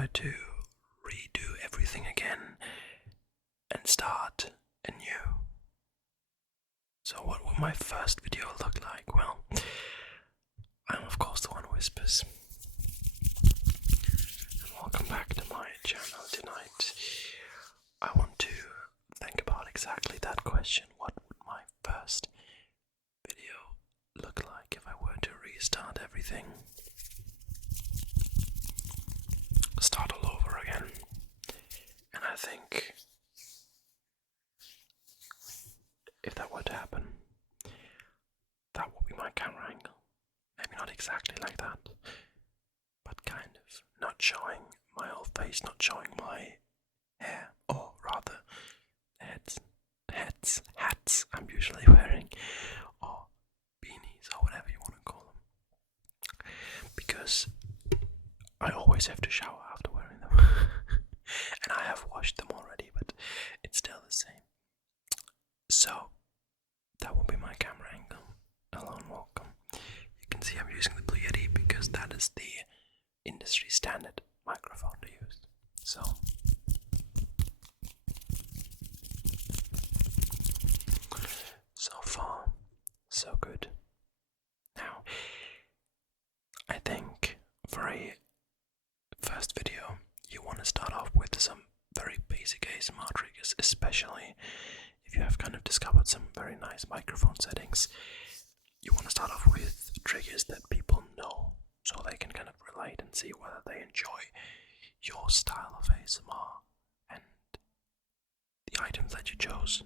were to redo everything again and start anew, so what would my first video look like? Well, I'm of course the one who whispers. And welcome back to my channel tonight. I want to think about exactly that question. What would my first video look like if I were to restart everything? Start all over again. And I think if that were to happen, that would be my camera angle. Maybe not exactly like that, but kind of not showing my whole face, not showing my hair, or rather hats I'm usually wearing, or beanies, or whatever you want to call them, because I always have to shower after wearing them. And I have washed them already, but it's still the same. So that will be my camera angle. Hello and welcome. You can see I'm using the Blue Yeti because that is the industry standard microphone to use. So far, so good. Now, I think for a first video, you want to start off with some very basic ASMR triggers, especially if you have kind of discovered some very nice microphone settings. You want to start off with triggers that people know, so they can kind of relate and see whether they enjoy your style of ASMR and the items that you chose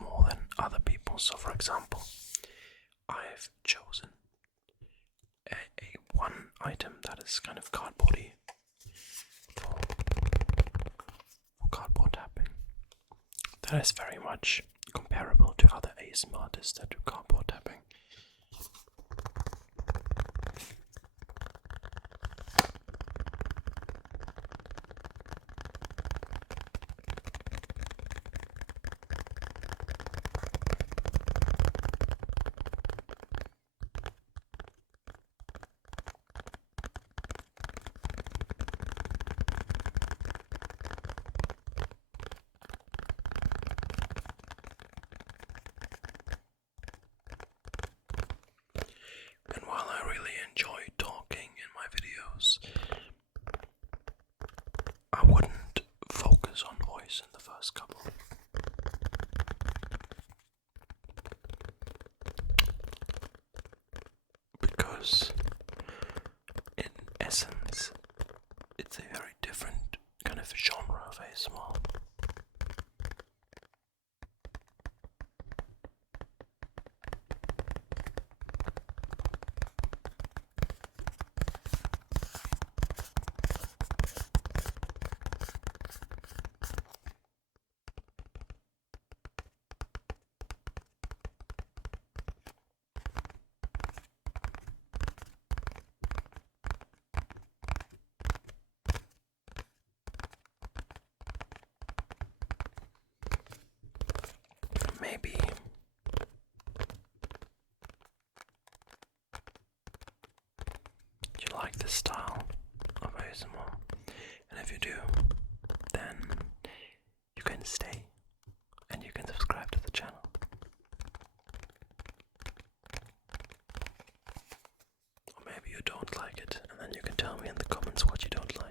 more than other people. So for example, I've chosen a one item that is kind of cardboardy for cardboard tapping. That is very much comparable to other ASMR artists that do cardboard tapping. And while I really enjoy talking in my videos, I wouldn't focus on voice in the first couple. Because in essence, it's a very different kind of genre of ASMR. Maybe you like this style of ASMR, and if you do, then you can stay and you can subscribe to the channel. Or maybe you don't like it, and then you can tell me in the comments what you don't like.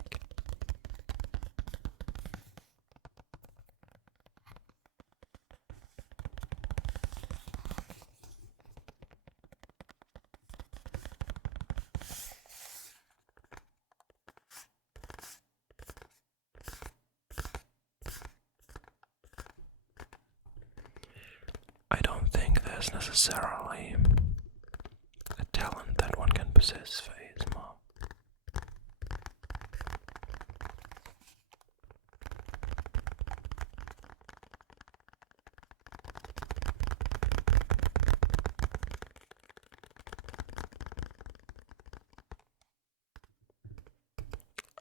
I don't think there's necessarily a talent that one can possess for ASMR.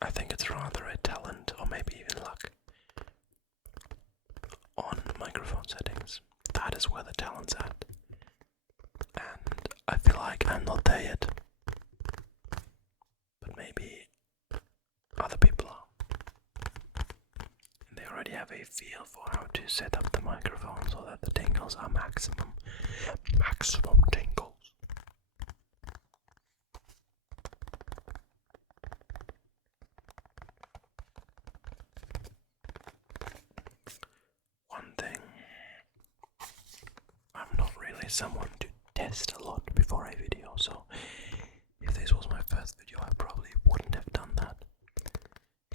I think it's rather a talent, or maybe even luck, on microphone settings. That is where the talent's at. And I feel like I'm not there yet. But maybe other people a feel for how to set up the microphone so that the tingles are maximum tingles. One thing, I'm not really someone to test a lot before a video, so if this was my first video I probably wouldn't have done that.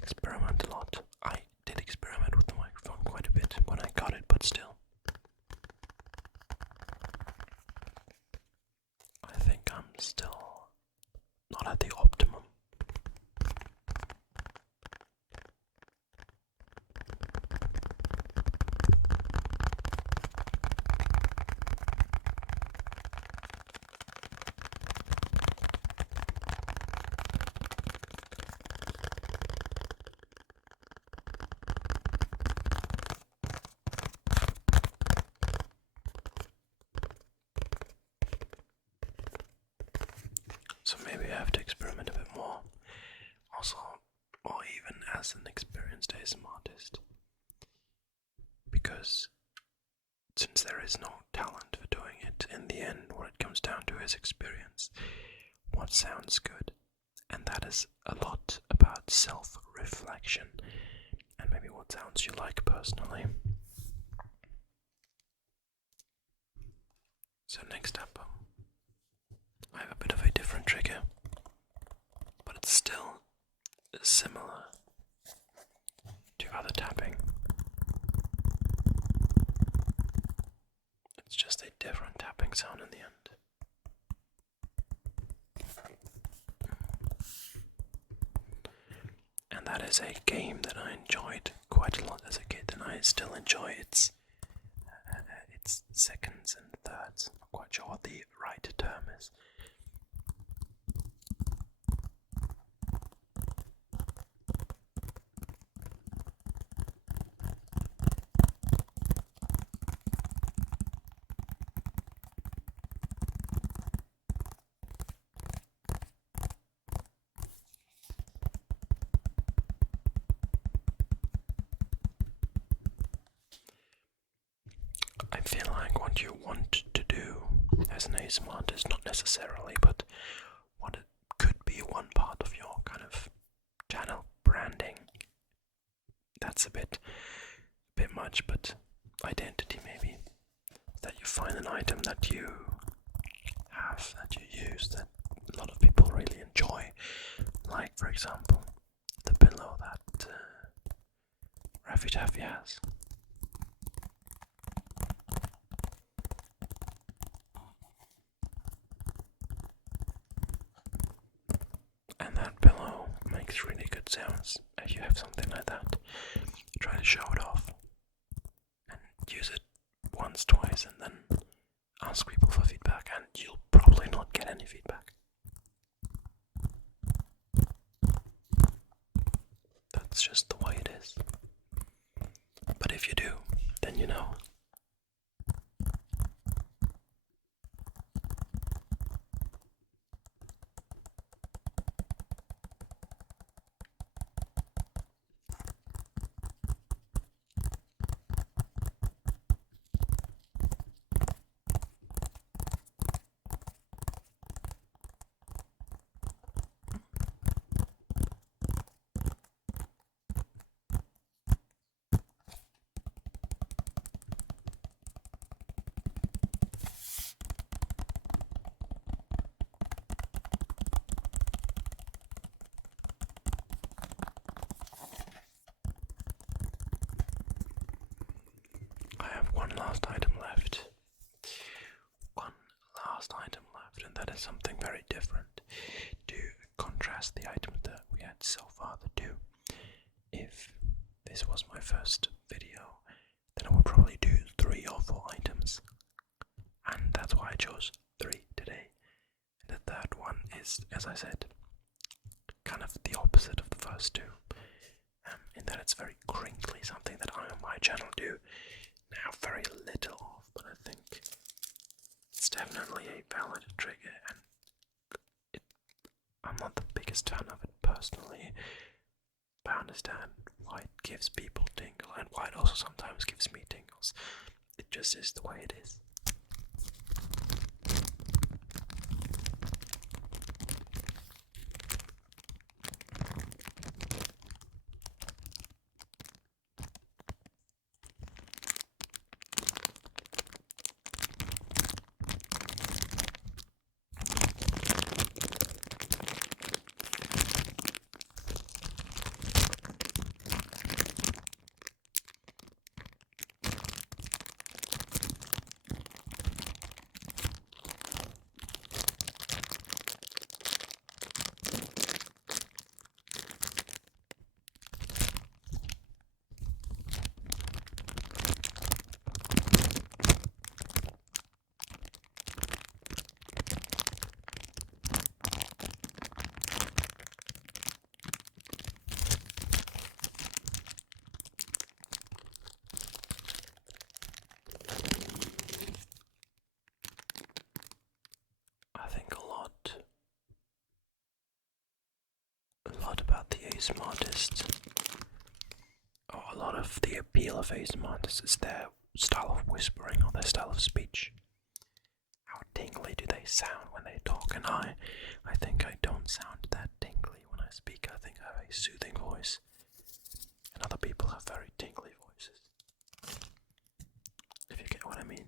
Experiment a lot. I did experiment with the microphone quite a bit when I got it, but still. I think I'm still not at the optimum. So maybe I have to experiment a bit more. Also, or even as an experienced ASMR artist. Because since there is no talent for doing it, in the end what it comes down to is experience. What sounds good. And that is a lot about self-reflection. And maybe what sounds you like personally. So next up, I have a bit of a different trigger, but it's still similar to other tapping. It's just a different tapping sound in the end. And that is a game that I enjoyed quite a lot as a kid, and I still enjoy its seconds and thirds. I'm not quite sure what the right term is. I feel like what you want to do as an ASMR artist, not necessarily, but what it could be one part of your kind of channel branding. That's a bit much, but identity maybe. That you find an item that you have, that you use, that a lot of people really enjoy. Like, for example, the pillow that Raffy Taffy has. And that pillow makes really good sounds. If you have something like that, try to show it off and use it once, twice, and then ask people for feedback, and you'll probably not get any feedback. That's just the way it is. But if you do, then you know. One last item left. One last item left, and that is something very different to contrast the items that we had so far. The two. If this was my first video, then I would probably do 3 or 4 items, and that's why I chose 3 today. The third one is, as I said, kind of the opposite of the first 2, in that it's very crinkly, something that I on my channel do now very little of, but I think it's definitely a valid trigger, and I'm not the biggest fan of it personally, I understand why it gives people tingles and why it also sometimes gives me tingles. It just is the way it is. I think a lot about the ASMR artists, or a lot of the appeal of ASMR artists is their style of whispering or their style of speech. How tingly do they sound when they talk? And I think I don't sound that tingly when I speak. I think I have a soothing voice, and other people have very tingly voices. If you get what I mean.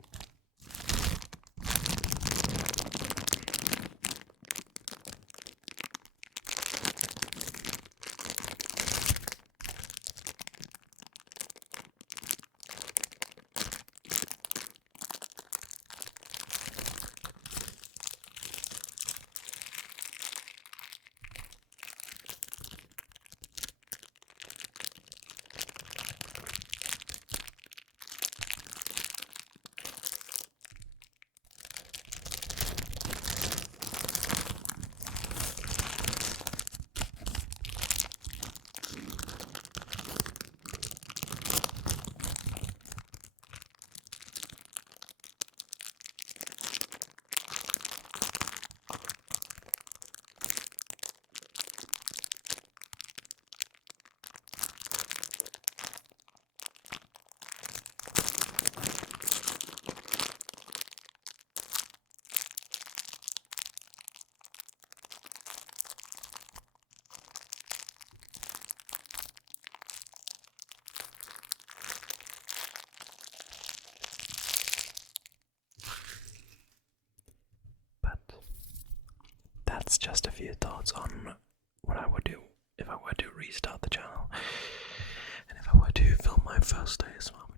That's just a few thoughts on what I would do if I were to restart the channel, and if I were to film my first ASMR